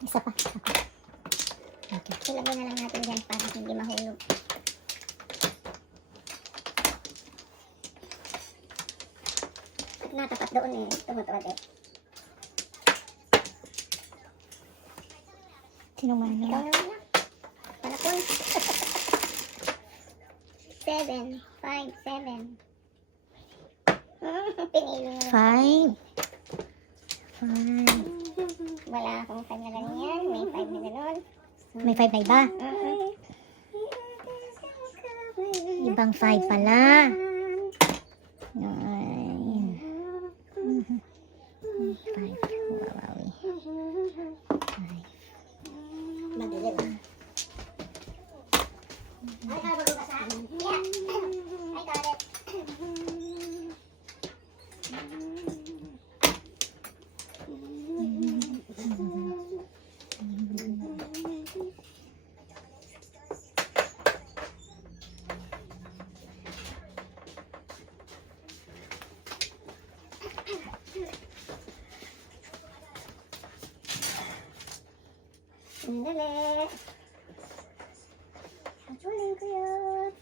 Isa pa. Okay. Ilagay na lang natin dyan para hindi mahulog. At natapat doon eh. Tumutawad eh. Sino man Ikaw na? naman na. Panapon. 7, 5, 7. Pinili mo. 5. 5. Wala akong 5 na ganyan. May 5 na gano'n. May 5 na iba. Ibang 5 pala. 9. 5. Wawawi. 5. Madilim ah. Ay, bagugasan. Yeah. I got it. Sandali. Patuloy ko yun.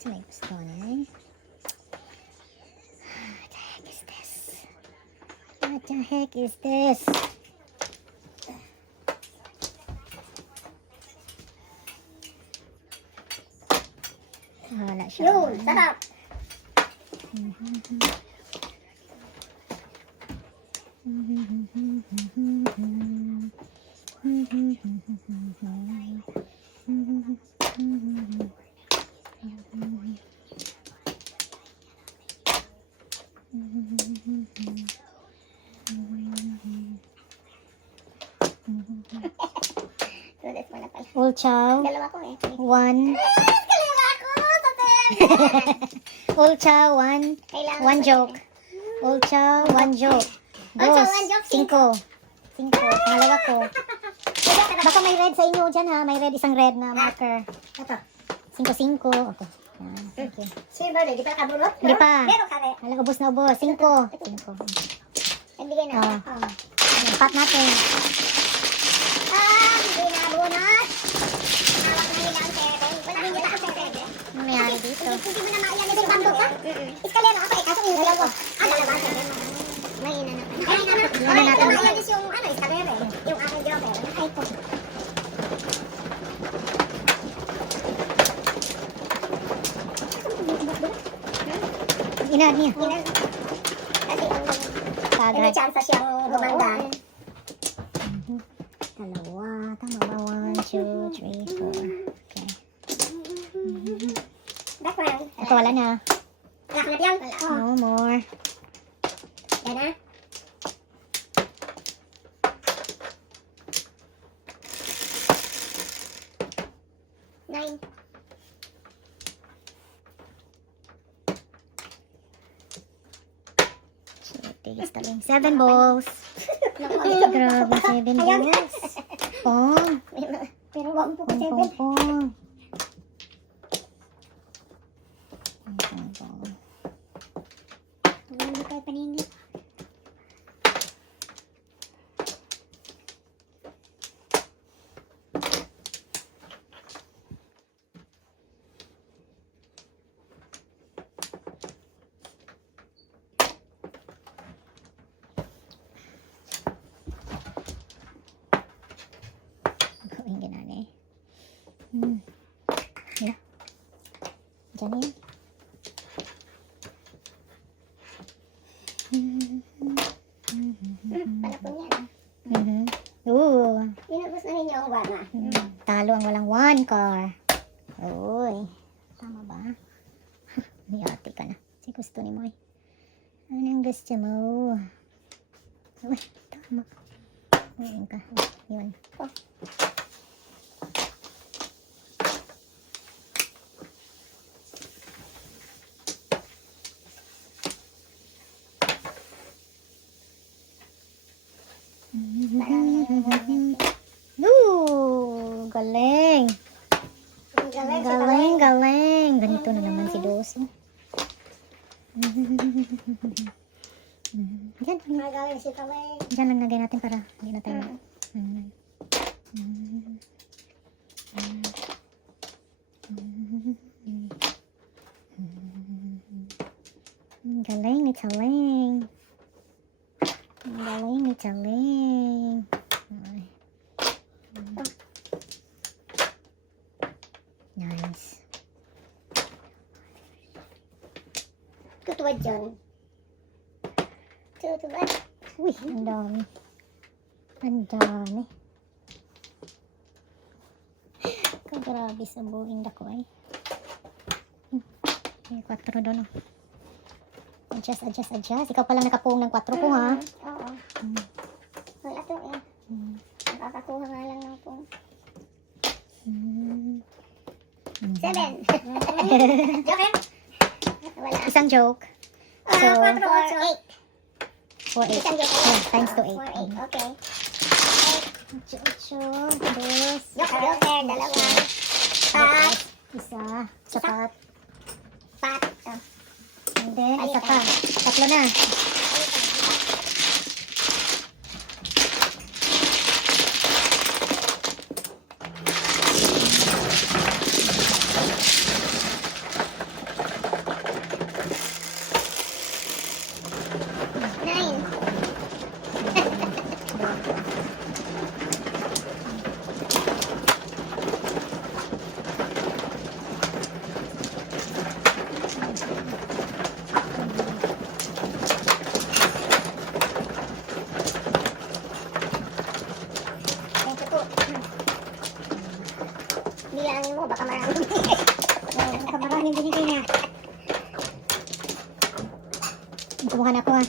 Sa may gusto na eh. What the heck is this? Wala siya. Yun, sarap. Tulis mo na pala. Old chow. Dalawa ko eh. 1. Dalawa ko! Old chow 1. Kailangan 1 joke. Old chow 1 joke. Old chow, 1 joke, 5. 5. Pangalawa ko. Baka may red sa inyo dyan ha. May red, isang red na marker. Ito. 5. Okay. Yan. Okay. Silver, di pa kabulot? Hindi pa. Meron ka rin. Hala, ubos na ubos. 5. 5. Nagbigay na. Oh. Pat natin. Hindi na bunot. Hawak na nila ang 7. Wala rin nila ang 7. Ano nangyari dito? Hindi mo na mailan na yung bundle ka? Iskalera ako eh. Kaso yung dalawa. Dalawa. May ina na. Ay, ina na. Ay, ina na. Mailan yung iskalera eh. Yung aking joker. Ay, ito. Ina niya. Ina. Kasi ang may Kagad. chance siyang gumanda. Dalawa. Tama ba? 1, 2, 3, 4. Okay. Background. Ito wala na. Wala ka na diyan? Wala. No more. Yan na. Nine. Tigis taling 7 balls. Grabe, 7 balls. Pong. Pero wag po kasi Pong, pong, pong. Pong, pong. hindi tayo paningit. Gawin ginana eh. Mira. Diyan yun. Palapon yan. Ooh. Inubos na ninyo ang one na. Talo ang walang one car. Uy. Tama ba? May ate ka na. Si gusto ni Moy. Anong gusto mo? Uy, tama. Uy, ka. Yun. Galing. Galing, galing. Ganito na naman si Doso. Diyan, Magaling si Kamay. diyan lang lagay natin para hindi na tayo. Galing ni Taling. Galing ni Taling. Nice. Tutuwad dyan. Tutuwad. Uy, ang dami. Ang dami. Grabe sa buing dako ay. May 4 doon. Adjust, adjust, adjust. Ikaw palang nakapuong ng 4 ko ha. Oo. Wala to eh. Nakakakuha nga lang ng pong. 7. Joke eh? Wala. Isang joke. So, 4, 4, 8. 8. Isang joke. Yeah, times to 4, 8. 8. Okay. 8, 2, Joker, dalawa. Pat. isa, sapat. Pat. Oh. And then, isa pa. 3 na. Nine. Ito po. Bilangin mo, baka maraming Baka maraming binigay niya. Kumuha na ako ha.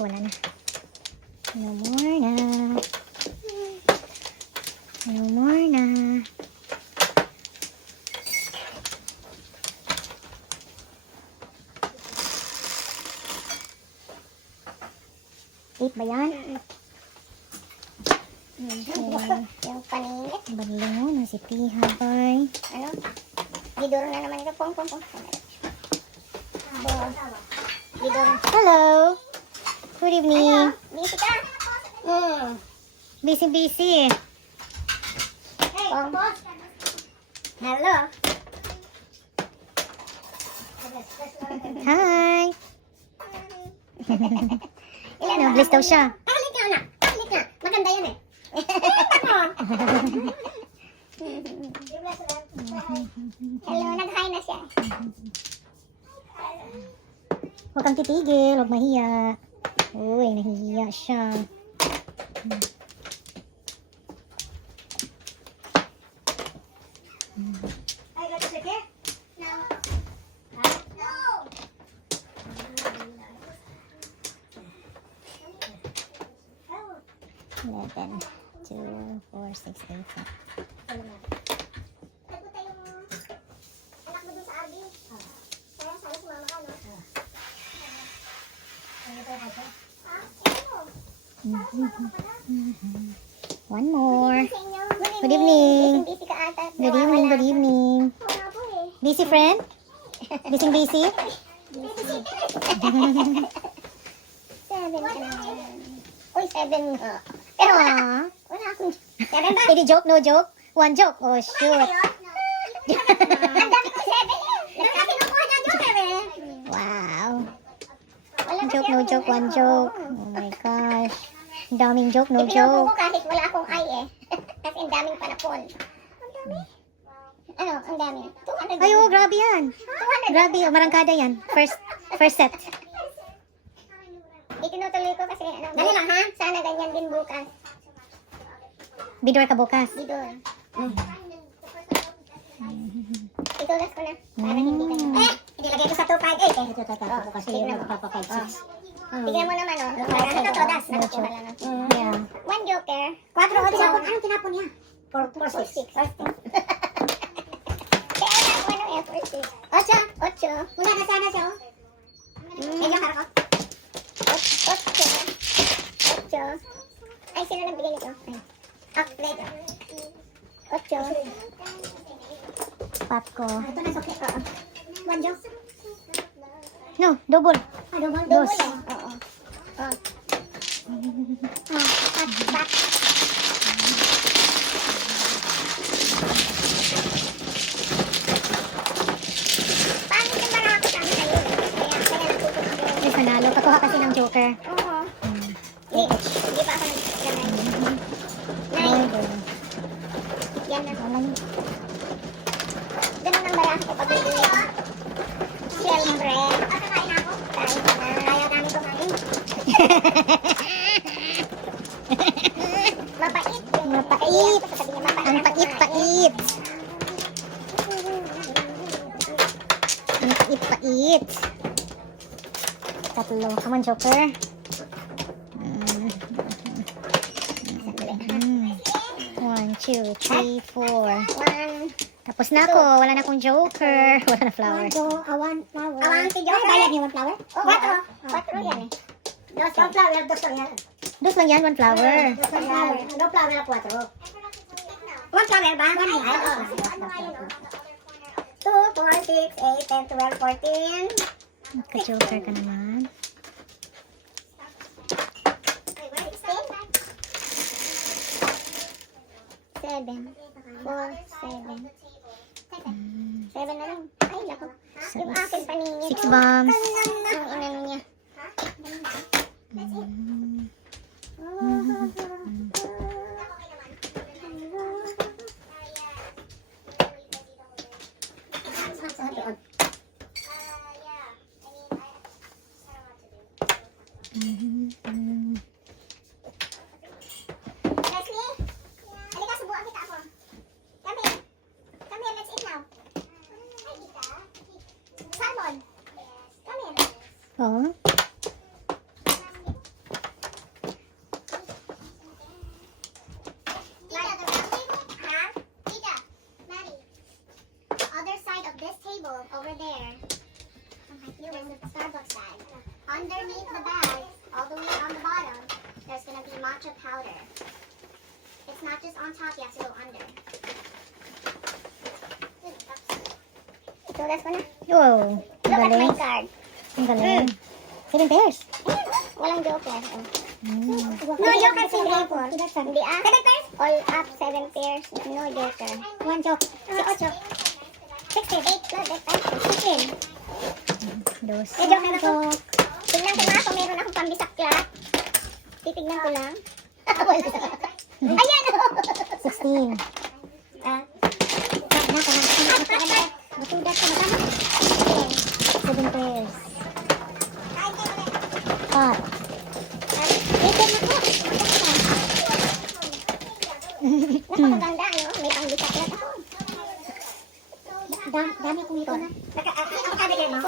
Wala na. No more na. No more na. Eight ba yan? yung paningit. Balingo na si Pihabay. Ano? Didoro na naman ito. Pong. Didoro. Hello! Good evening. Busy ka? Busy, busy. Pong. Hello. Hi! Nablis daw siya. Palit ka na. Palit na. Maganda yan eh. Hello, nag-hi na siya. Huwag kang titigil, huwag mahiya. Uy, nahihiya siya. Ay, gato siya ke? No. 11, 2, 4, 6, 8. Nagpunta yung anak mo dun sa RV. Kaya sana sumama ka, no? One more. Sa inyo. Good evening. Busy ka ata. Good evening, good evening. Oo nga po eh. Busy friend? Busy, busy? 7 ka naman. Uy, 7 nga. Pero Aww. wala akong 7 ba? Any joke, no joke? One joke? Oh, Ano shoot. yun? Ang dami kong 7 eh. Dami kasi nakuha na joker eh. Wow. Wala kasi Joke, no ako joke, eh. one joke. Oh my gosh. Ang daming joke, no Ipinaupo joke. ko kahit wala akong eye eh. Kasi ang daming panapon. Ano, ang dami. 200. Ay, oh, grabe yan. 200. Grabe, oh, marangkada yan. First set. Itinutuloy ko kasi ano. Dali lang ha. Sana ganyan din bukas. Bidor ka bukas. Bidor. Itulas ko na. Para hindi ka na. Ilagay ko sa 258 eh. Ito kasi yun ang magpapapag-6. Tignan mo naman oh. Para na todas. Nakukuha lang. Yeah. 1 joker. 4 o tinapon. Anong tinapon niya? 4-6. Kaya ano eh, 4-6. 8. Wala na sana siya oh. Medyo harap ko. 8. Ay, sino nang bigay nito? Plate. 8. Pat ko. Ito na sukli. Oo. 1 joke. No, double. Double Dos. eh. Oo. Oh. Pat. Paano yung barako sa amin kayo? Kaya natutunan ko. Ay, panalo. Kakuha kasi ng joker. Oo. Hindi pa ako nag-gagay. Ay, 9. good. Yan na. Wala yun. Ganun ang barako ko pag bibili. Siyempre. Kain ako. Kain ka na. Kaya namin kumain. Mapait. Mapait. Ang pait-pait. Ang pait-pait. Tatlo. Come on, joker. Mm. 1, 2, 3, 4. 1. Tapos na ako. Wala na akong joker. Wala na flower. 1 flower. Awan si Joker. Bayad niyo 1 flower? Oo, 4 yan eh. 2 flower, 2 yan. Dos lang yan, 1 flower. 2 flower. 2 flower, 4. 1 flower ba? 1 yan. 2, 4, 6, 8, 10, 12, 14. Magka-joker ka naman. 7, 4, 7. 7 na lang. Ay, lako. Yung akin paningin. 6 bombs. Ang inano niya. Leslie, halika, subukan kita ako. Come here. Come here, let's eat now. Salmon. Come here. Oo. Tita, the round table? Huh? Tita, Maddie. Other side of this table, over there. You in the Starbucks bag. Underneath the bag, all the way on the bottom, there's gonna be matcha powder. It's not just on top, you have to go under. Itulas ko na. Wow. Look Ang at my galing. card. Ang galing. 7 pairs. Walang joker. Oh. Mm. No joker si Draper. Hindi ah. 7 pairs? All up 7 pairs. No joker. 1 joke. 6 joke. 16. 8 plus 8 16. Dos. May joker ako. Tignan ko nga kung meron akong pambisaklat. Titignan ko lang. Ayan o. 16. Ah. Matudat ka matama. 7 pairs. Pot. Napakaganda, no? May pangbisaklat ako. Dami kong ito na. Ang sabi kayo mo?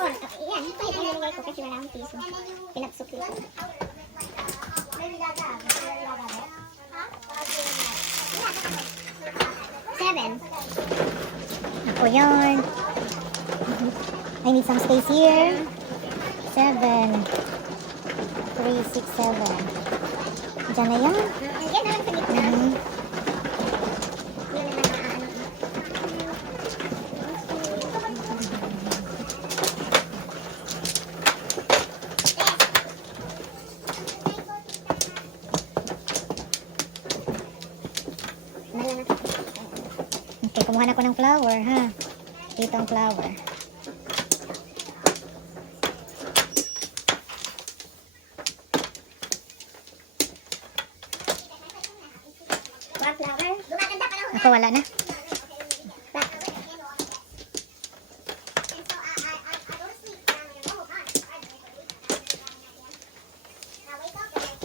Yan, ito yung pinalagay ko kasi wala akong piso. Pinagsukli ko. Seven. Ako yun. I need some space here. 7. 3, 6, 7. Diyan na yan. Yan na lang sa gitna. Mhm. Yun naman na ano. Okay, kumuha na ako ng flower, ha? Dito ang flower. One flower. Gumaganda pa lang. Ako wala na.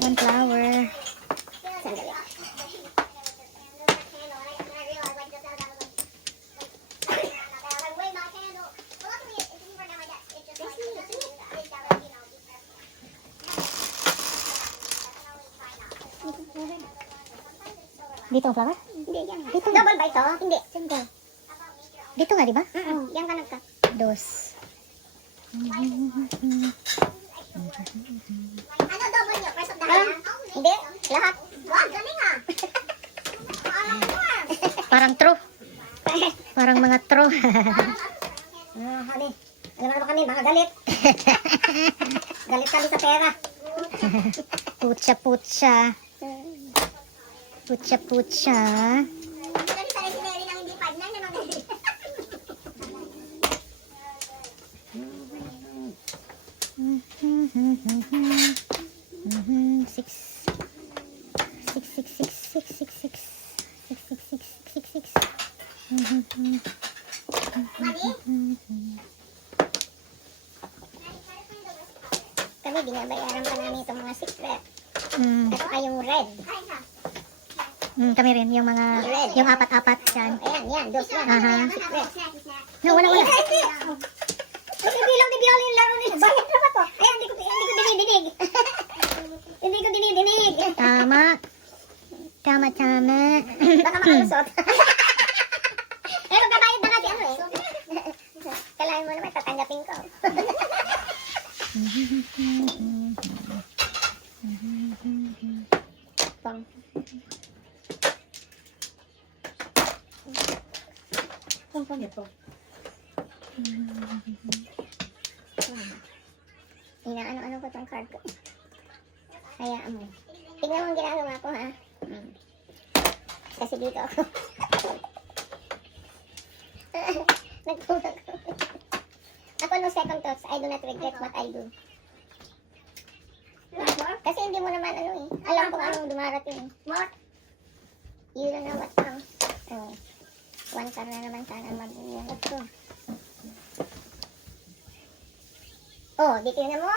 One flower. Sandali. Dito ang flower? Hindi, yan. Dito. Double ba ito? Hindi. Single. Dito nga, di ba? Yan ka nagka. Dos. Ano double nyo? First of the hand? Hindi. Lahat. Wow, galing ah. Parang true. Parang mga true. Kami. Alam mo kami, mga galit. Galit kami sa pera. Putsa. Putsa. Galit sa rin lang hindi 5 na naman. Six. Mali? Kami, binabayaran pa namin itong mga secret. Ito kayong red. Kami rin, yung mga, yung apat-apat yan. Ayan, yan. Dos yan. Aha. Secret. No, wala. Kasi bilang ni Bioli yung laro nila. Bakit naman to? Ayan, hindi ko dinidinig. Hindi ko dinidinig. Tama. Baka makalusot. Eh, magbabayad na nga si ano eh. Kalahin mo naman, tatanggapin ko. Pang. Pang ito. Inaano-ano ko tong card ko. Hayaan mo. Tignan mo ang ginagawa ko ha. Kasi dito ako. Nagpulag ko. Ako no second thoughts. I do not regret what I do. Kasi hindi mo naman ano eh. Alam ko anong dumarating eh. What? You don't know what comes. Oh. One card na naman sana mag-iwan. Ito. Oh, di tingnan mo?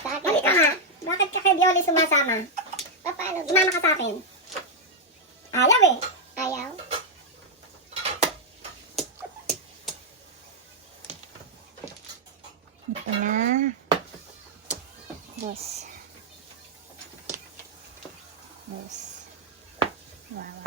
Sa akin. Halika nga. Bakit ka kay Bioli sumasama? Paano? Sumama ka sa akin. Ayaw eh. Ayaw? Ito na. Dos. Wow.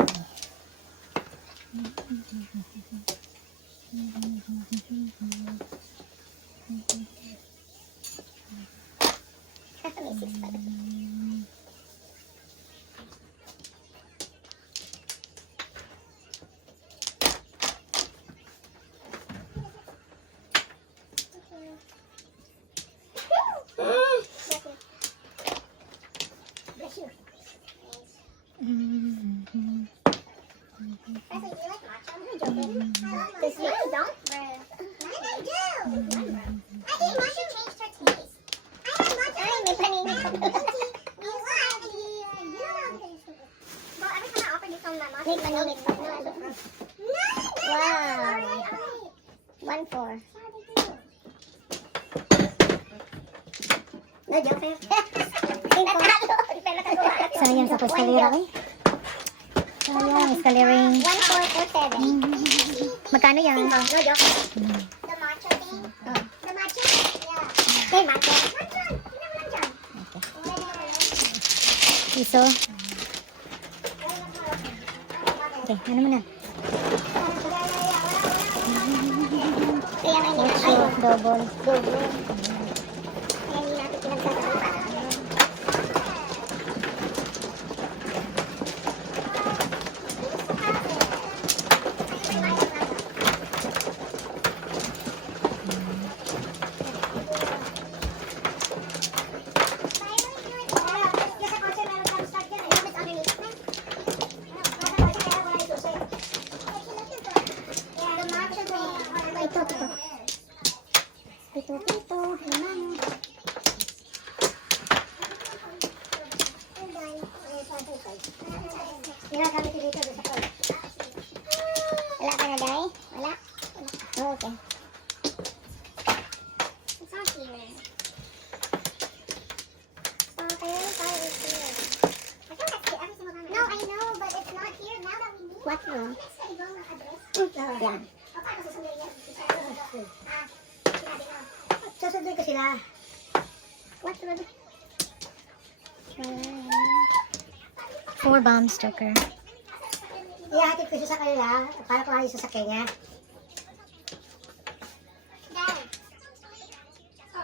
May six pala. Bless you. Kasi you like matcha? I'm joking. Because you don't? I do. I think matcha changed her taste. I like matcha. Ay, may paningin ko. Well, every time I offer this on my matcha, may paningin ko. Wow. 1-4. No joke. Sayang sa eskalera eh. Sayang, escalaring. 1-4-4-7. Magkano yan? No joke. The matcha thing? Oh. The matcha? Yeah. Hey, matcha. Matcha. Tingnan mo lang dyan. Piso. Okay, ano mo na? Kaya nga hindi na. Ocho, double. Kaya hindi natin pinagsasabi pa. Ito, naman. Ginagamit ko dito sa call. Wala ka na, Day? Wala? Okay. 4. Yan. Susunduin ko sila. 4. 4 bombs, Joker. Ihahatid ko siya sa kanila para kuha yung sasakyan niya. Dad. Oh,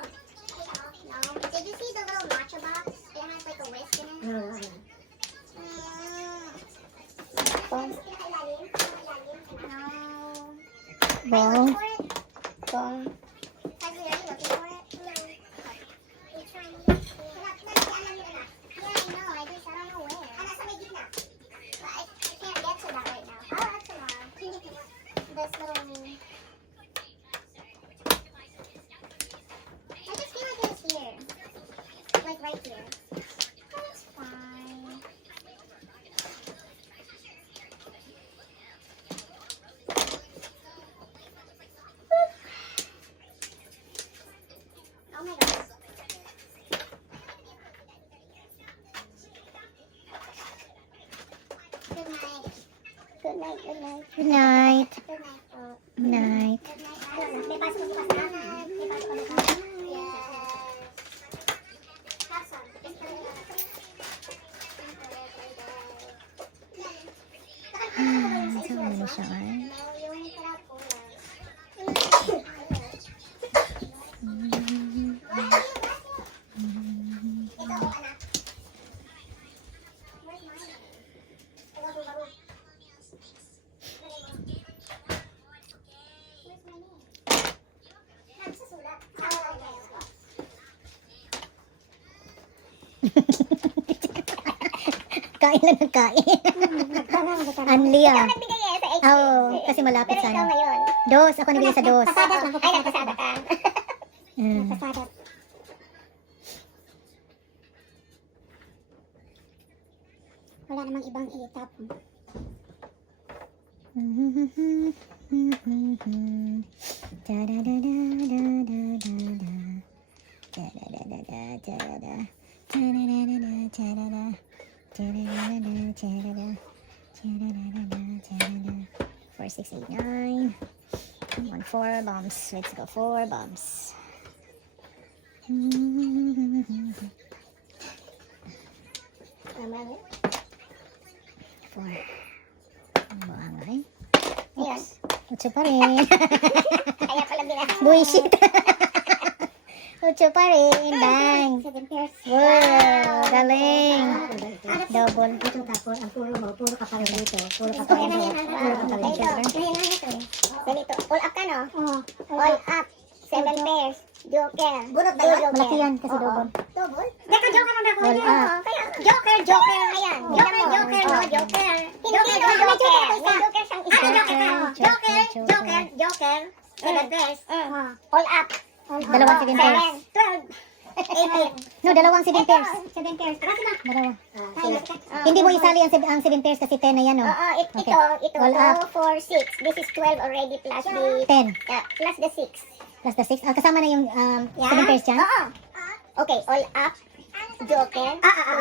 no. Did you see the little matcha box? It has like a whisk in it. Ano. No. Ball. For it? Ball. Have you already looking for it? No. We're trying to get it. Yeah, I know. I just, I don't know where. But I can't get to that right now. I'll ask tomorrow. This little... I just feel like it was here. Like right here. That's fine. Oh my gosh. Good night. Good night, good night. Good night. Good night, po. Good night. Good night. May pasok bukas na. May pasok ka bukas. Yes. Have some. So, ano siya, ay? No, yung sarap po lang. Ito po, anak. Where's mine? Ito po, bago. Where's my name? Nagsusulat. Kain lang ng kain. Anli Ikaw ah. nagbigay eh sa HC. Oo, kasi malapit Pero sa ikaw ano. ngayon. Dos, ako nabili sa dos. Pasada lang. Ay, nagpasada ka. Mm. Pasada. Wala namang ibang itap. Four, 6, 8, 9. Come on, 4 bombs. Let's go, 4 bombs. Tama rin. 4. Ang buhangay. Ayan. 8 pa rin. Kaya pala binasa. Bullshit. 8 pa rin. Bang. 7 pairs. Wow, galing. Double. Ito tapos, ang puro mo, puro kapalit dito. Puro Ito, kapalit yan, dito. yan, Puro yan. kapalit Ito, dito. yan, yan, ito. Ganito. All up ka, no? Oo. All up. 7 pairs. Joker. Bunot na yan? Malaki yan kasi Oo. double. Double? Teka, joker ang ako. All up. Kaya, joker, joker. Ayan. Joker, joker, no? Joker. Hindi, no, joker. May joker siyang isa. Joker, Joker, joker, joker, joker. 7 pairs. All up. Dalawang 7 pairs. 12. 18. No, dalawang 7 pairs. 7 pairs. Tara, sila. Dalawa. Ah. Hindi mo isali ang 7 pairs kasi 10 na yan, oh. Oo, Okay. ito, All up. 2, 4, 6. This is 12 already plus the 10 plus the 6. plus the 6. Kasama na yung 7 pairs dyan. Oo. Okay, all up. Joker.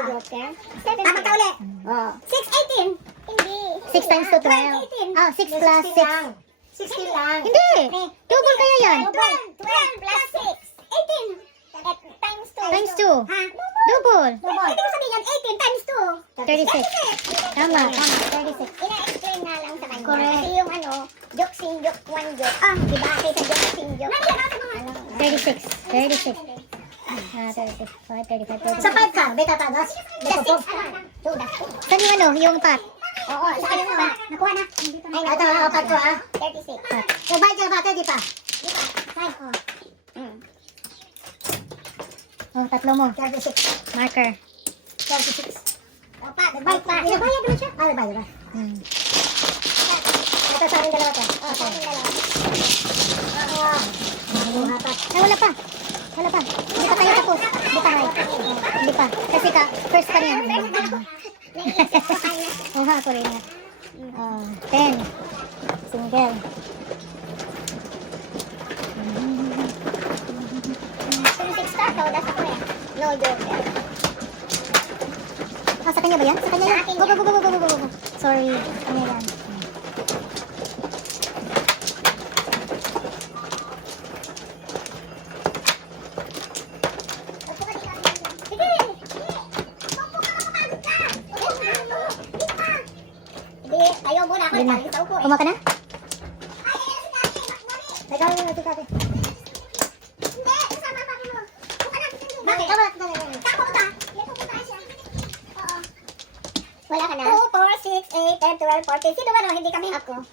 Joker. 7. Tama ka ulit. Oh. 6, 18. Hindi. 6 times 2, 12. 18. 6 plus 6. 16 lang. Hindi. Double kaya yan. 12 plus 6. 18. Times 2. Times 2. Ha? Double. Hindi mo sabihin 18 times 2. 36. Tama. 36. Ina-explain na lang sa kanya. Correct. Kasi yung ano, joke sin joke, one joke. Diba? Kaysa joke sin joke. Ano? 36. 36. 35, 35, 36. Sa 5 ka, beta pa, dos? The 6. Saan yung ano? Yung pot? Oo, sa kanya ba? Nakuha na. Ay, Ito, apat ko, ah. 36. Nagbayad ka ba, di pa? Oh, tatlo mo. 36. Marker. 36. Opa, nagbayad pa. Nagbayad naman siya? Nagbayad ba? Hmm. Ito sa akin dalawa to. Oh, sa ating dalawa. Yung apat. Ay, wala pa. Wala pa. Hindi pa tayo tapos. Hindi pa, right? Hindi pa. Kasi first ka rin. Naiisip ko kanya. Oo, ako rin nga. 10. Single. Kung 6 ka, kaudas ako eh. No joker. Ah, sa kanya ba yan? Sa kanya yan? Sa akin Go, go, go, go, go, go, go. Sorry. Sa kanya yan. Lima. galing sa upo eh. Kuma ka na? May gawin mo si Kate. Hindi, kasama pa mo. Buka na, dito. Bakit? Tama na. Saan pupunta? Dito pupunta siya. Oo. Wala ka na? 2, 4, 6, 8, 10, 12, 14. Sino ba no? Hindi kami. Ako. Oo,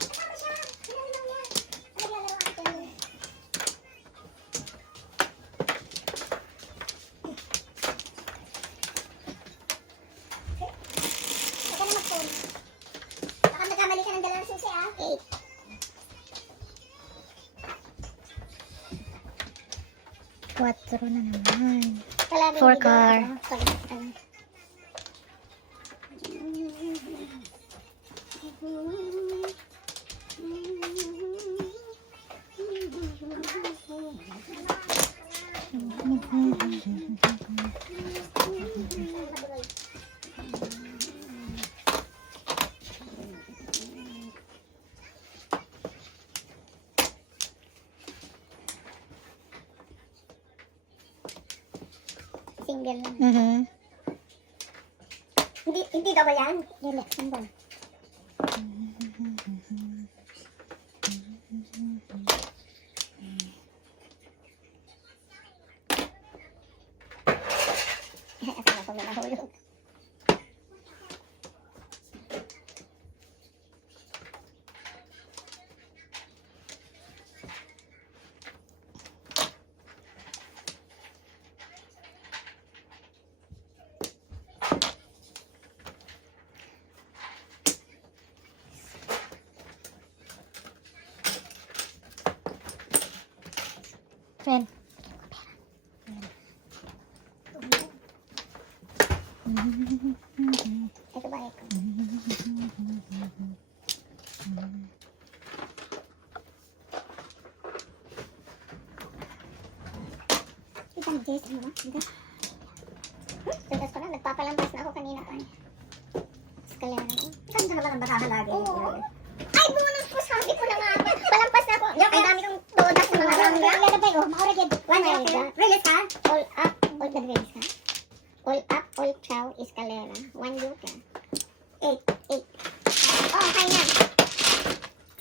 kasama siya. Pinalilaw niya. Naglalaro ako tayo. Huwag ka na mag-phone. Baka nagkamali ka ng dalawang susi, ah. 8. Quatro na naman. Palagi Four video car. ako. Pag- ano. Single lang. Mhm. Hindi daw ba yan? Dili, single. Akala ko na nahulog. Friend. Ito ba ito? Itang Jess, ano ba? Ito. Tugas ko na, nagpapalampas na ako kanina pa. Eskalera na. Kasi sa lang ang basahan lagi. Oo. Ay, bonus po, sabi ko na nga. Palampas na ako. Ang dami kong todas na mga rangga. Ilalabay oh. Maurag yan. One Okay. okay. Release ka? All up, all nag-release ka. All up, all chow, escalera. One yoga. 8. Oh, kaya na.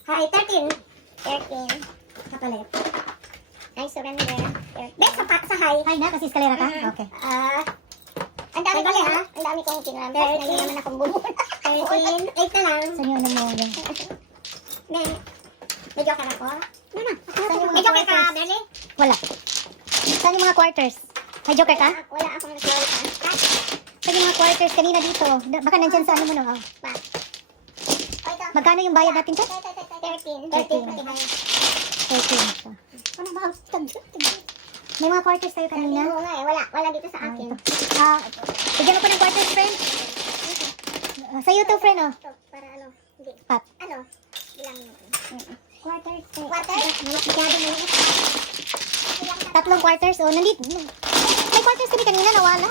Hi, 13. 13. Kapalit. I surrender. 13. Bek, sa high. Hi na, kasi eskalera ka? Mhm. Okay. Ang dami ko Sandali, ha. ha? Ang dami kong kinrampas. Ngayon naman akong bumuna. 13. 8 na lang. Saan yung ano mo yun? Then, May joker ako. no na. May joker ka, Bernie? Wala. Saan yung mga quarters? May joker ka? Wala akong nag-roll ka. Saan yung mga quarters kanina dito? Baka nandyan sa ano mo no? Oh. Pa. O ito. Magkano yung bayad natin ka? 13. 13. 13 pa. Ano ba? May mga quarters tayo kanina. Oo nga eh. Wala dito sa Ah, akin. ito. Bigyan mo ko ng quarters, friend. Sa'yo to, friend, oh. Ito, para ano. Hindi. Pat. Ano? Bilangin mo. Quarters. Quarters? Masyado mo na. Tatlong quarters, oh. Nandito. May quarters kami kanina, nawala.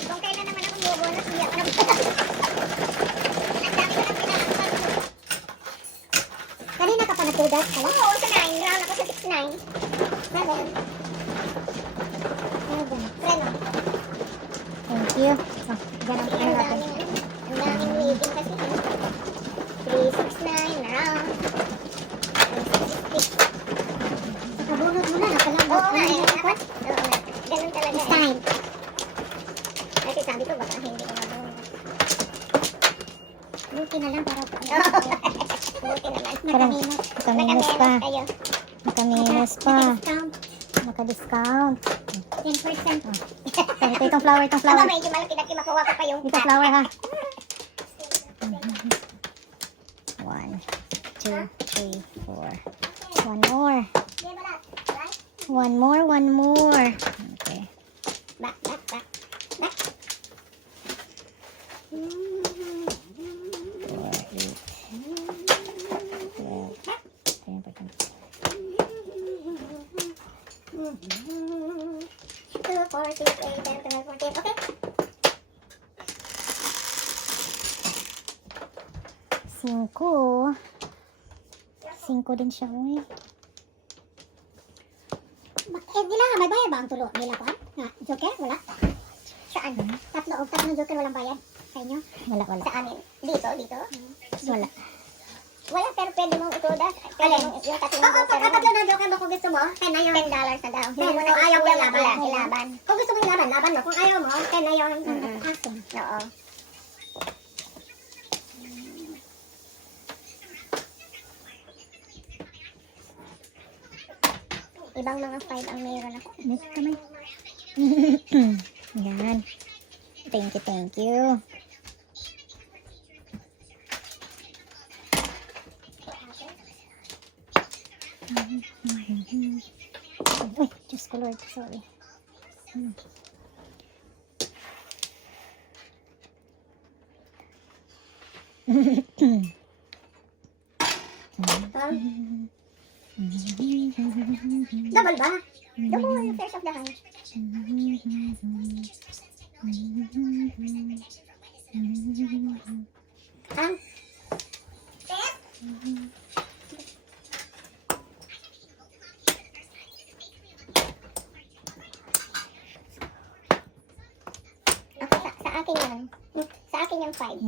Kung kailan naman ako bubunot, hindi ako nagpapalala. Ang dami ko lang pinakapal. Kanina ka pa nagtudas ka lang? Oo, sa 9. Round ako sa 6-9. 7. Preno. Thank you. Oh, ganun Ang ano natin. daming ano. Ang daming waiting kasi. 3-6-9 na round. 6-6. Nabunot mo na. Nakalambot. Oo nga eh. Dapat. Oo nga. Ganun talaga It's eh. time. Kasi sabi ko baka hindi ko mabunot. Buti na lang para Buti naman. Parang nakaminus. nakaminus pa. Kayo. Nakaminus pa. Discount. Naka-discount. 10%. Ito, itong flower, itong Aba, flower. medyo malaki-laki makuha ko pa yung Ito flower, ha? 1, 2, 3, 4. One more. Di ba lahat? Right? One more, one more. Okay. Back. 4, 8, 2, 4, 6, 8, 10, 12, 14. Okay. 5. 5 din siya, uy. Eh, nila may bayad ba ang tulo nila pa? Nga, joker? Wala? Saan? Tatlo. loob. Tapos ng joker walang bayad. Sa inyo? Wala. Sa amin. Dito. Wala. Wala, pero pwede mong itudas. Pwede mong yung tatlong Oo, joker. pag tatlo na joker mo kung gusto mo, 10 na yun. $10 na daw. Hindi mo Kung na ayaw mo ilaban. Kung gusto mo ilaban, laban mo. Kung ayaw mo, 10 na yun. Asin. Oo. Ibang mga 5 ang mayroon ako. Miss kamay. Yan. Thank you. Uy, Diyos ko Lord, sorry. Double ba? Double yung first of the hand. Ang? Ako, sa akin yan. Sa akin yung 5.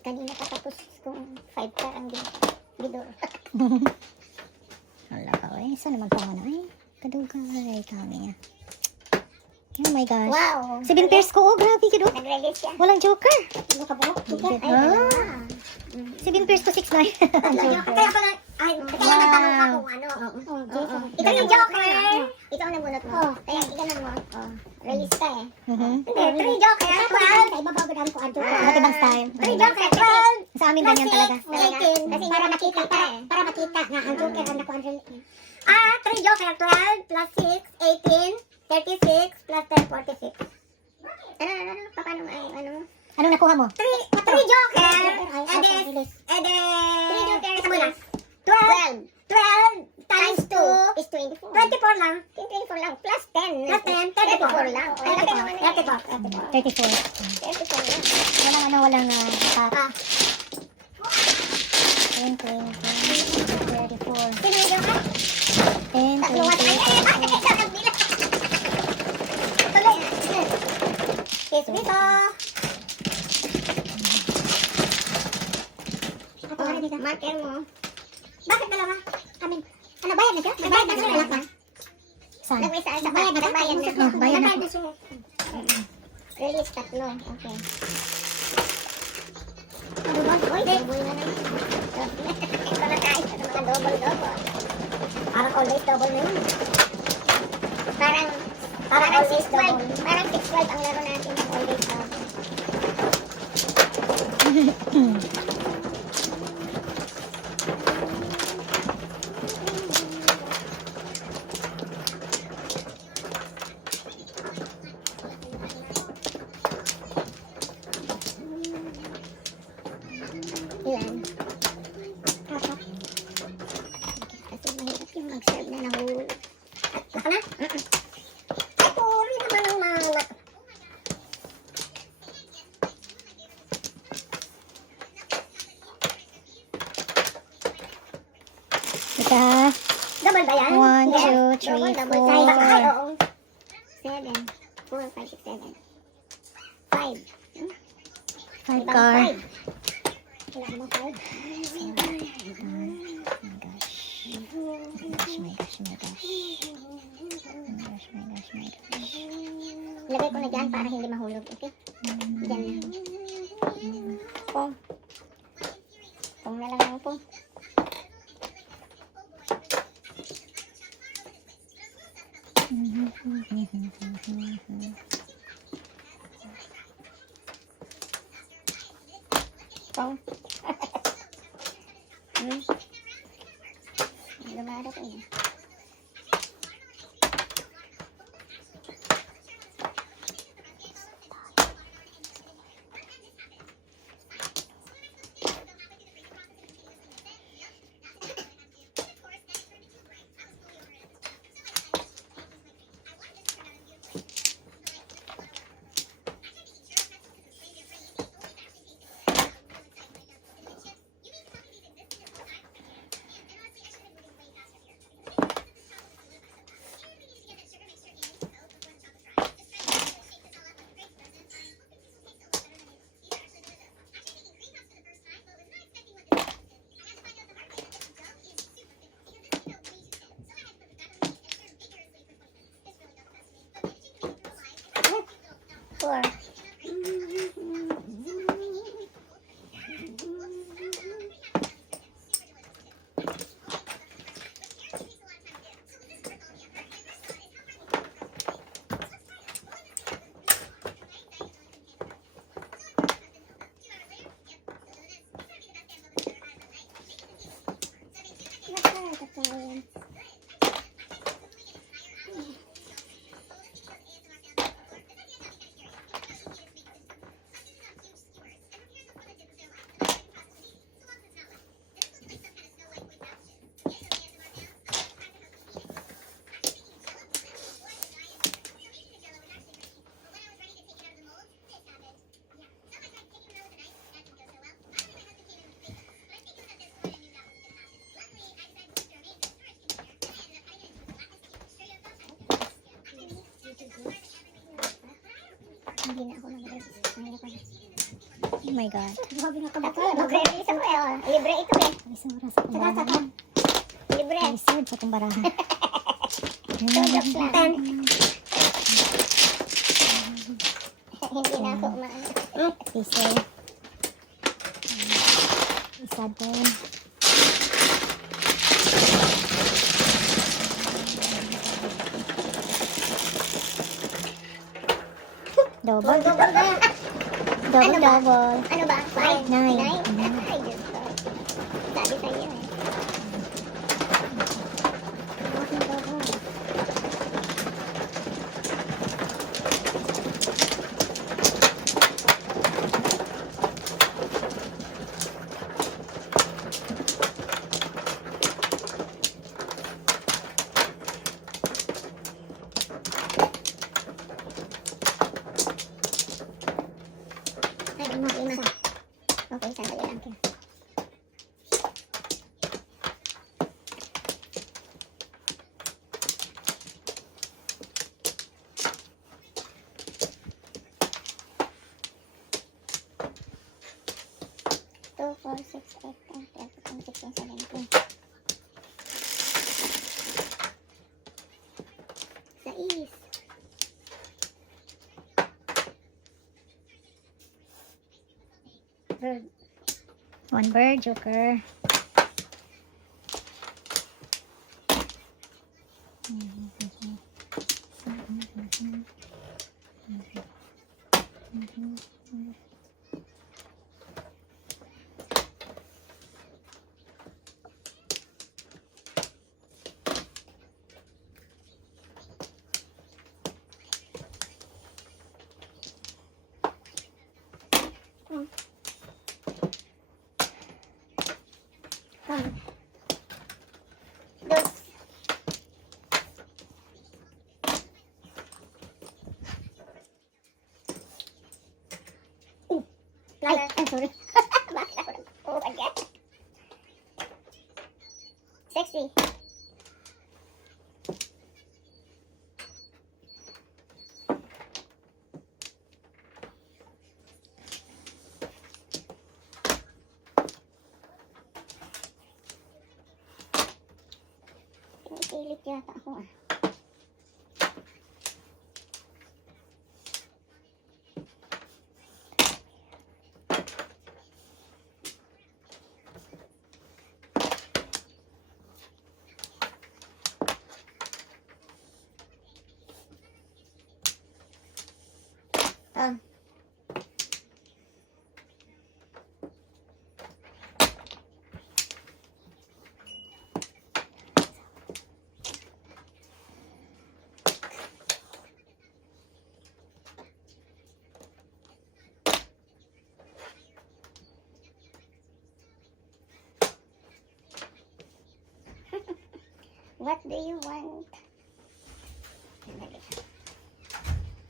Kanina pa tapos kung 5 ka ang gido. Wala ka, eh. Saan naman pa na, eh? Kadugay kami niya. Oh my gosh. Wow! 7 pairs ko, oh, grabe, kado. Nag-release siya. Walang joker. Ano ka buhok? Joker? Ay, Ah. 7 pairs ko, 6 na. Kaya pala, ay, kaya natanong ka kung ano. Ito yung joker! Ito ang nabunot mo. Kaya ikanan mo. Release ka eh. Hindi, 3 joker, 12. Sa ibabaw ko dami ko ang joker. Iba't ibang style. 3 joker, 12. Sa amin ganyan talaga. Kasi Para makita, para makita na ang joker ang nakuha ang 3 joker, 12 plus 6, 18, 36 plus 10, 46. Ano, paano ay, ano? Anong nakuha mo? 3 joker, ede, 3 joker isa muna. 12. 12 times 2 is 24. 24 lang. 24 lang. Plus 10. Plus 10, 34 lang. Ay, laki naman eh. 34. 34. 34 lang. Walang top. Ah. 10, 20, 34. Sino yung joker? 10, Tatluhan. Ay, 20, isa nagbilang. Tuloy. Kiss me to. Ako nga rin isa. Marker mo. Bakit dalawa? Amin. Ano, bayad na siya? Bayad na siya? Wala pa. Saan? Nag-isa sa Bayad na ba? Bayad na. Oh, bayad na. Bayad na siya. Release tatlo. Okay. Uy, Double na naman. Ito na tayo sa mga double. parang always double na yun. Parang always 6-12. double. Parang 6-12 ang laro natin. Always double. Ilan? Kasi mahirap yung mag-serve na nahulog. Naka na? Ay, puri naman ang mga... Ika. Double ba yan? 1, Yes. 2, 3, Double. 4. Ay, oo. 7, 4, 5, 6, 7. 5. 5 car. Kailangan mo 5. My gosh. Lagay ko na dyan para hindi mahulog. Okay? Dyan na. Pong. Pong na lang ang pong. Oh. Lumara ko yun. Four. Hindi na ako mag-release. Oh my God. Grabe na kabukla. Mag-release ako eh. Oh. Libre ito eh. Isang oras akong Saka, saka. barahan. Libre. Isod sa akong barahan. So, jokes lang. Hindi na ako umaano. Piso. Isa din. Double. Double na. Double, Ano ba? double. Ano ba? Five? Nine. Nine? Ay, Diyos ko. Sabi sa'yo eh. Ay, ima. Okay, sandali lang. Two, four, six, eight, 10, 12, 13, 16, 17. Sais. Bird. One bird, joker. One. Dos. Ay, I'm sorry. Bakit ako nag-forward yan? Sexy. Pinipilit yata ako ah. What do you want?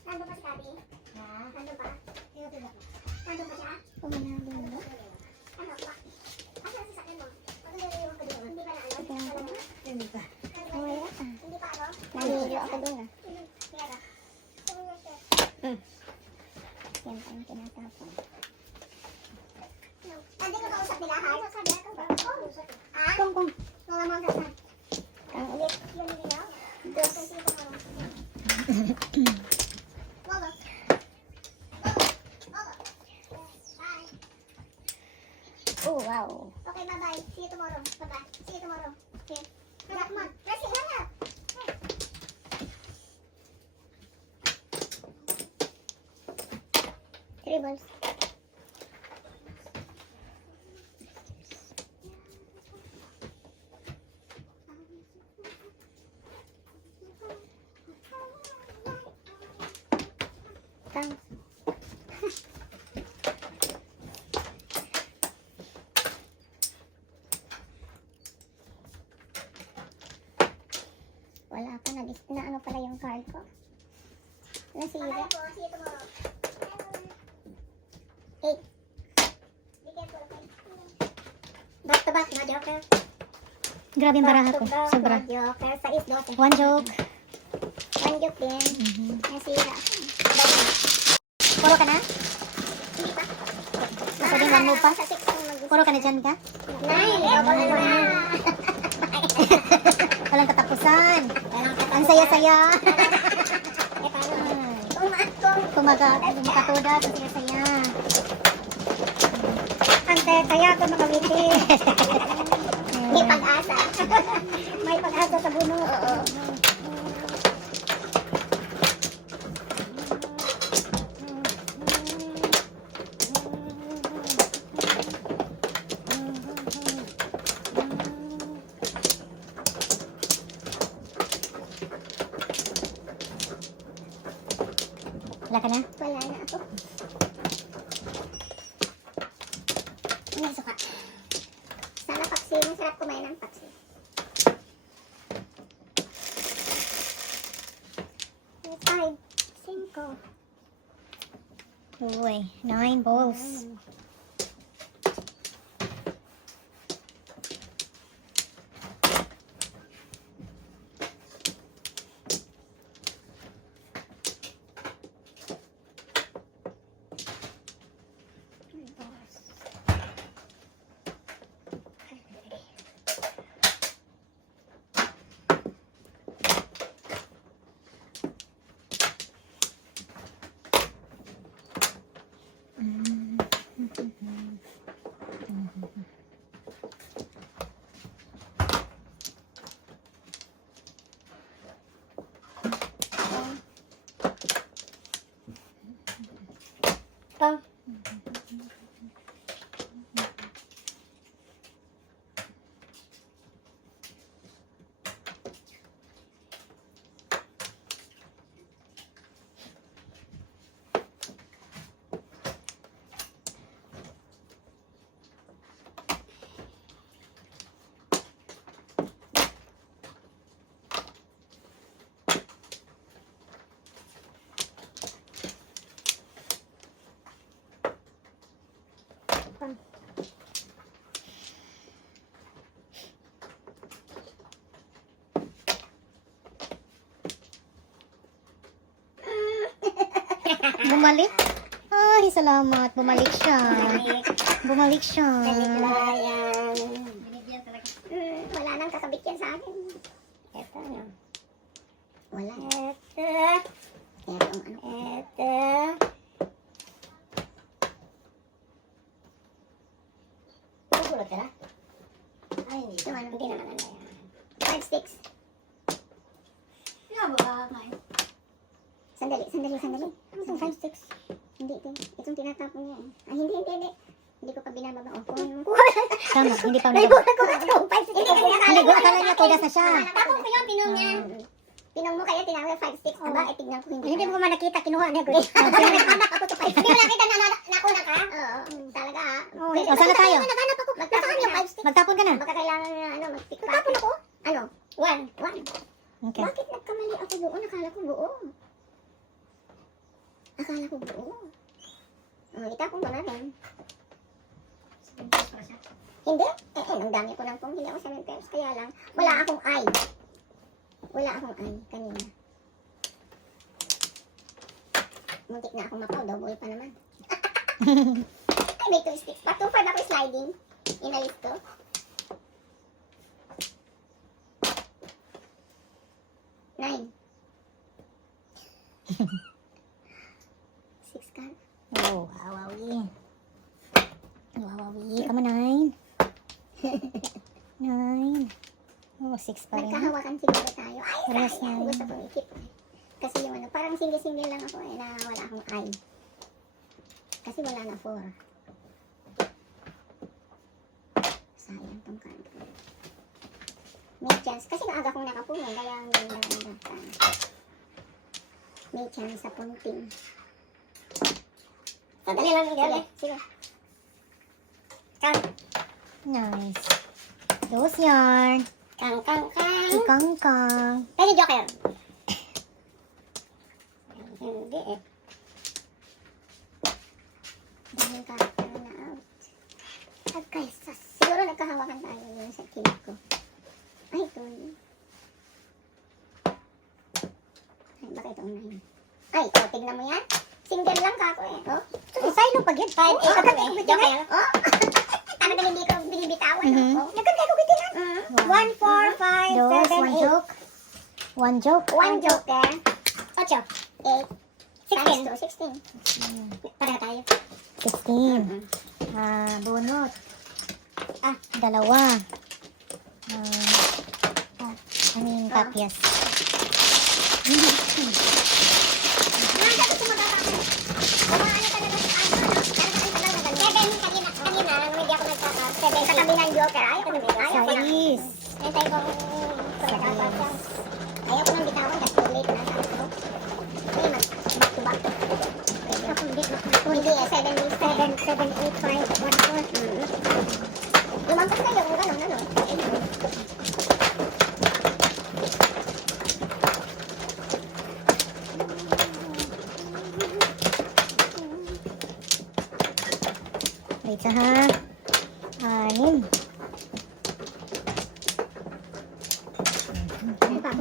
Nandun pa si Gabi? Nandun pa? Nandun pa siya? Pumanado mo. Ano ba? Asan si sakyan mo? Pag-naliwan ko doon. Hindi pa na ano? Hindi pa. Hindi pa ano? Naliligo ako dun ah. Meron. Yan pa yung tinatapon. Hindi ko kausap nila, ha? Ah? Kung. Mga mga kasal. Kang ulit. Yun yung ilaw? Dos. Wala. Bye. Oh, wow. Okay, bye-bye. See you tomorrow. Bye-bye. See you tomorrow. Okay. Hurry, come on. Press it, hurry up. Three balls. Kang. Wala pa na ano pala yung card ko. Nasira. Bye-bye po. See you tomorrow. 8. Be careful, okay? Back to back, no joker. Grabe yung baraha ko. Sobra. No joker. Sa is 12. One joke. One joke din. Nasira. Puro ka na? Hindi pa. Sabi mo mo pa? Sa 6 ang mag- Puro ka na dyan ka? 9. Wala. Walang katapusan. Walang Ang saya-saya. Kumakatuda. Ang saya-saya. Ang saya ko makawiti. May pag-asa. May pag-asa sa buno. Oo. Wala ka na? Wala na ako. Ano yung suka? Sana paksi. Masarap kumain ng paksi. 5, 5. Uy, 9 balls. Pang. Bumalik? Ay, salamat. Bumalik siya. Bumalik siya. Kaliklayan. Wala nang kakabit yan sa akin. Eto, no? Wala. Eto. Eto ang ano. Eto. Pagulot ka na? Ay, hindi. Hindi naman ano yan. 5 sticks. Sandali. Ano itong 5 sticks? Hindi, itong tinatapon niya. Ay, hindi. Hindi ko pa binababa. O, Tama, hindi pa may nababa. buta ko na itong 5 sticks. Hindi, akala niya tudas na siya. Tapos ko yun, pinong niya. Pinong mo kaya tinawag 5 sticks. Aba, eh, tignan ko hindi. Hindi mo man nakita, kinuha niya. Good. Naghanap ako sa 5 Hindi mo nakita na nakuna ka? Oo, talaga ha. O, sana tayo. Naghanap ako. Magtapon yung 5 sticks. Magtapon ka na. Baka kailangan na ano, mag-pick. Magtapon ako? Ano? 1. akala ko buo. Itapon ko na rin. Hindi. Ang dami ko lang pong hindi ako 7 pesos. Kaya lang, wala akong eye. Wala akong eye kanina. Muntik na akong mapaw. Double pa naman. Ay, may 2 sticks pa. 2 for ako sliding. Inalis ko. Nine. 6 ka. Oh, wawawi. Wawawi. Come on, 9. 9. Oh, 6 pa rin. Nagkahawakan siguro tayo. Ay, Parehas sayang. na Gusto ko ikip. Kasi yung ano, parang single-single lang ako na wala akong eye. Kasi wala na 4. Sayang tong card ko. May chance. Kasi maaga kong nakapuno. Kaya ang ganda-ganda. May chance sa punting. Sadali lang yung girl. Sige. Kang. Nice. Those yarn. Kang, kang, kang. Ikang-kang. Pwede joker. Hindi eh. Daming character na out. Okay, siguro nagkahawakan tayo yung sa team ko. Ay, ito. Ay, baka itong 9. Ay, tignan mo yan. Single lang ka ako eh. Oh. Silo pag yun. 5, 8 ako eh. Joker. Oh. Talagang hindi ko binibitawan. Oh. Nagkanda ko bitin ah. 1, 4, 5, Those, 7, 8. 1 joke. 1 joke. 1 joker. 8. 8. 16. 16. Para tayo. 16. Bunot. Dalawa. Ano yung kapyas? Mga sabi ko magkakaroon. Kumaano talaga sa ano, no? Talagang talaga magaling. 7 kanina, hindi ako nagkaka. 7 sa kami ng joker. Ayaw ko nang bitawan. Ayaw ko nang. Sais. Nantay ko pagkakapag lang. Ayaw ko nang bitawan. That's too late na. Sabi ko. Hindi, back to back. Ako hindi. Hindi eh, 7, 8, 5, 1, 4. Lumangkot kayo kung gano'n, ano? Wait ha. 6. Ano ba?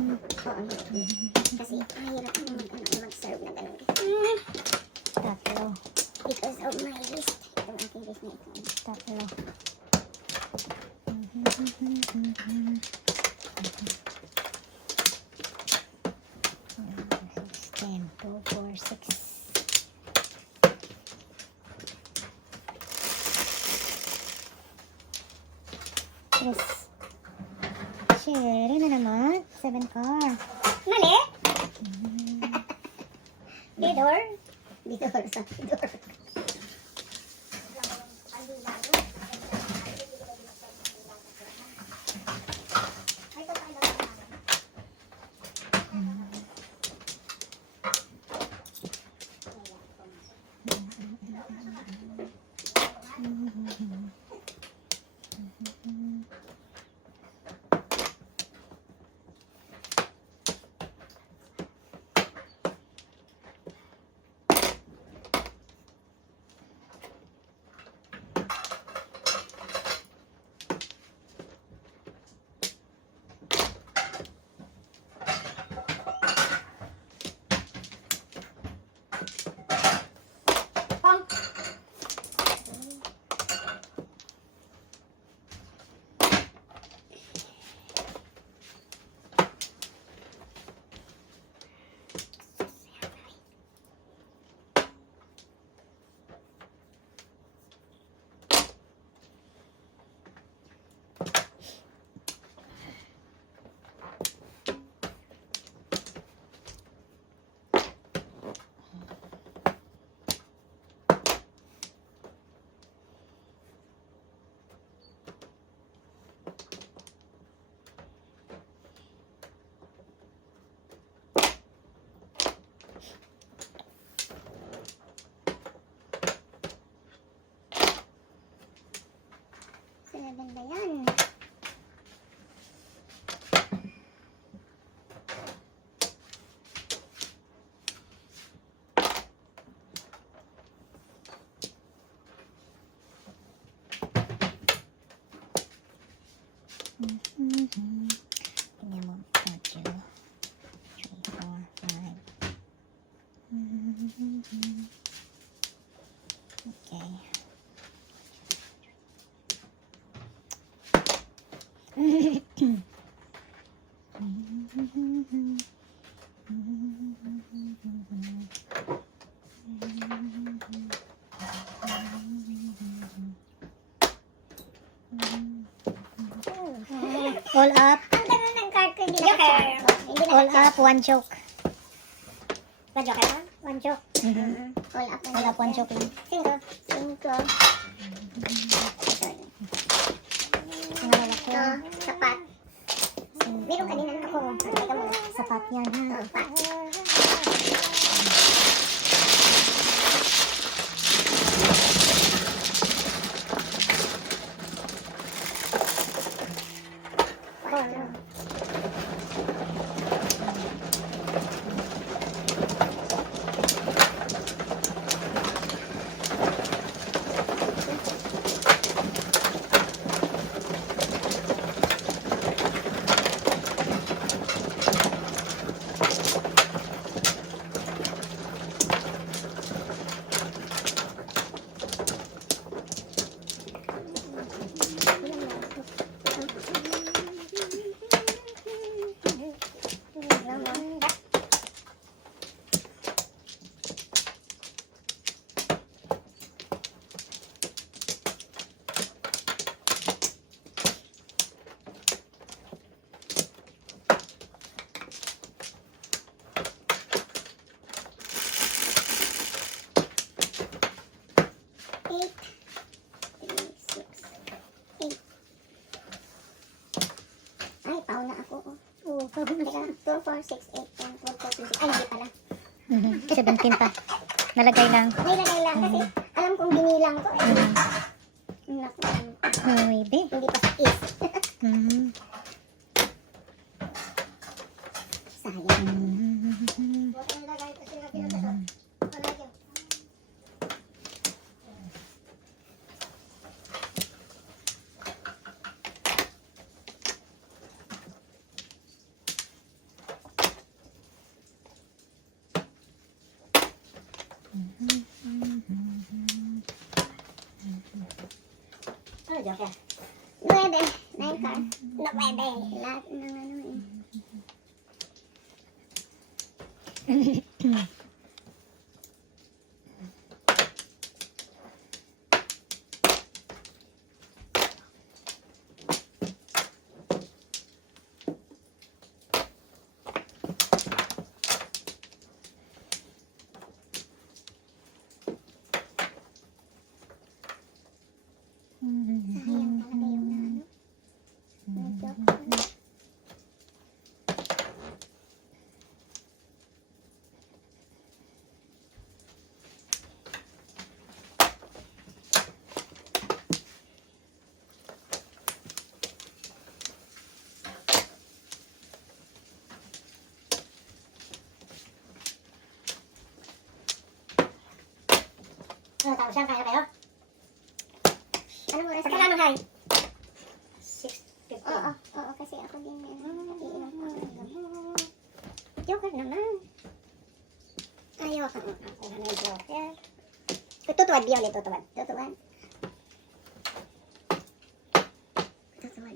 Oo. Kasi mahirap ako mag-serve na gano'n. 3. Because of my wrist. Itong aking wrist na ito. 3. 10, 2, 4, 6. Yes. Share na naman. 7 car. Mali? Didor? Didor, sa didor. Ganda yan. Tingnan mo. 1, 2, 3, 4, 5. Okay. All up. Ang ganda ng card ko, hindi Joker. naka-chart. Hindi All naka-chart. up, 1 joke. Ba, joker lang? One joke. All up. All up, 1 joke lang. Cinco. 5. Ang lalaki. Ito, sapat. Meron kanina ako. Teka mo. Sapat yan ha. Sapat. Oh, no. Eight. 3, 6, 8. Ay, pao na ako. Oh, teka lang. 2, 4, 6, 8, 10, 12, 14, 15. Ay, hindi pala. 17 pa. Nalagay lang. May lagay lang kasi alam kong binilang ko. Naku, 9. hindi pa sa is. Sayang. Ano, joker? 9. 9 car. No, pwede. Lahat ng ano eh. Sayang talaga yung ano. Medyo. Ano, tapos yan, kaya kayo? Ano oras Pagka na? naman, Hay? 6:15. Oo, kasi ako din yan. Iinom ko. Joker naman. Ayoko. Ako na yung joker. Tutuwad, di ulit, tutuwad. Tutuwan. Tutuwan.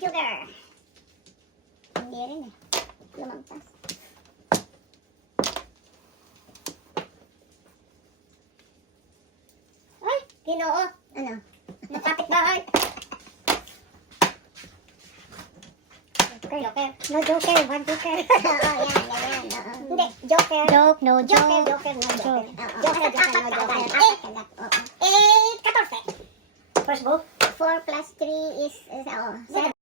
Joker. Hindi rin eh. Lumagpas. Ay, Ginoo. Ano? Nakapit bahay. Joker. No joker, one joker. Oo, yan. Oo. Hindi, joker. Joke, no Joker, joke. joker, no joker. Oo. Joker, Apat joker, no ka joker. agad. Apat kagat. Oo. 14. First move. 4 plus 3 is, oo. 7.